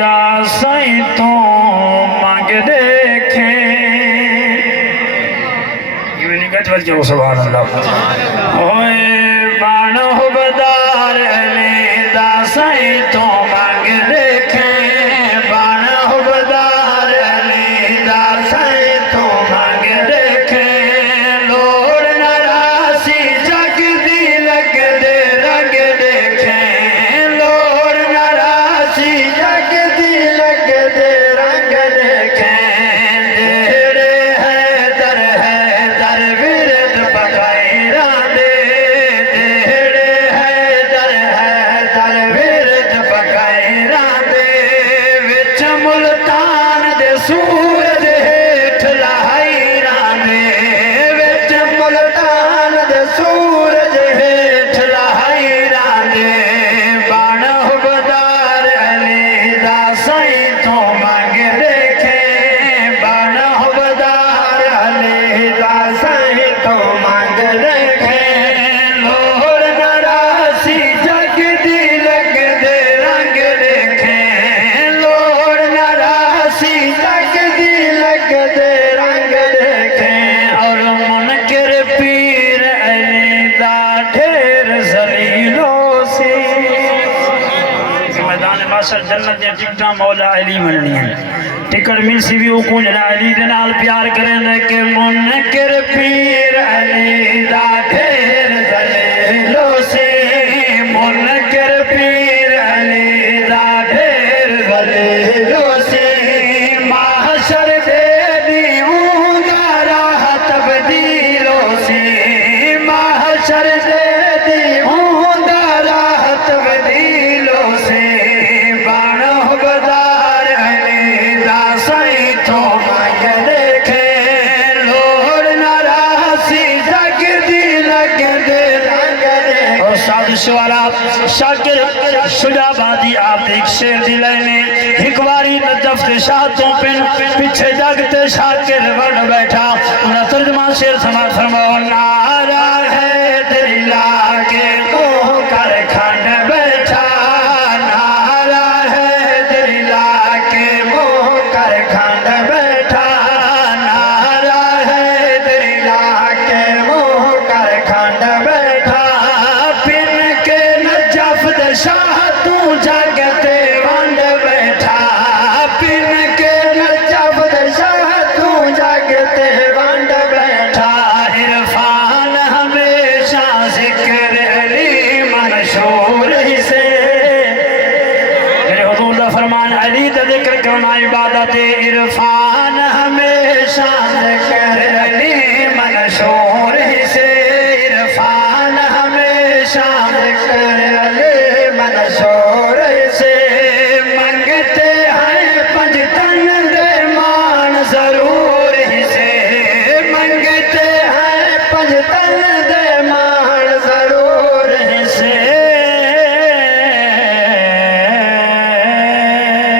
دا سائیں تو مانگ دیکھیں یہ نہیں کہتے بلکہ سبحان اللہ ہوئے بانو بدار علی دا سائیں تو مانگ دیکھیں بانو بدار علی دا سائیں تو مانگ دیکھیں لوڑ نراسی جگ دی لگ دے رنگ دیکھیں لوڑ نراسی جگ دی لگ دے رنگ دیکھیں دیڑے ہے در ورد پکائی راندے دیڑے ہے در ورد پکائی راندے وچ ملتان دے سورج ہیٹھ لائی راندے وچ ملتان دے سورج ہیٹھ لائی راندے بانو بدار علی دا سائیں تو مانگ دیکھیں بانو بدار علی دا سائیں تو مانگ دیکھیں لوڑ نراسی جگ دی لگ دے رنگ دیکھیں لوڑ نراسی جگ دی لگ دے رنگ دیکھیں اور منکر پیر علی دا ڈھیر ذلیلوں سے میدان معاشر جنت دیا ٹکٹاں مولا علی مننی ہیں ٹکٹ مل سی بھی حکوم جنا علی دے نال پیار کریں دے کہ منکر پیر علی دا ڈھیر ذلیلوں سے منکر پیر علی دا ڈھیر ذلیلوں سے معاشر دے دیوں دا راہ تبدیلوں سے معاشر دے دیوں دا راہ تبدیلوں سے بانو بدار علی دا سائیں تو مانگ دیکھیں لوڑ نراسی جگ دی لگ دے رنگ دے اور سادش والا شاکر شجاع بادی آپ ایک شیر دلائنے ہکواری نجف تے شاہتوں پن پیچھے جگتے شاکر بڑھ بیٹھا انہا ترجمان شیر سماعت فرماؤ نعرہ ہے دلہ کے کوہ کر کھنڈ بیٹھا نعرہ ہے دلہ کے موہ کر کھنڈ بیٹھا نعرہ ہے دلہ کے موہ کر کھنڈ بیٹھا پن کے نجف دے شاہتوں جگتے ونڈ بیٹھا پن کے نجف دے شاہتوں جگتے ونڈ بیٹھا عرفان ہمیشہ ذکر علی منشور ہی سے میرے حضور دا فرمان علی دا ذکر کرنا عبادت عرفان ہمیشہ ذکر علی منشور ہی سے عرفان ہمیشہ ذکر علی منشور ہی سے منگتے ہیں پنجتن دے مان ضرور ہی سے منگتے ہیں پنجتن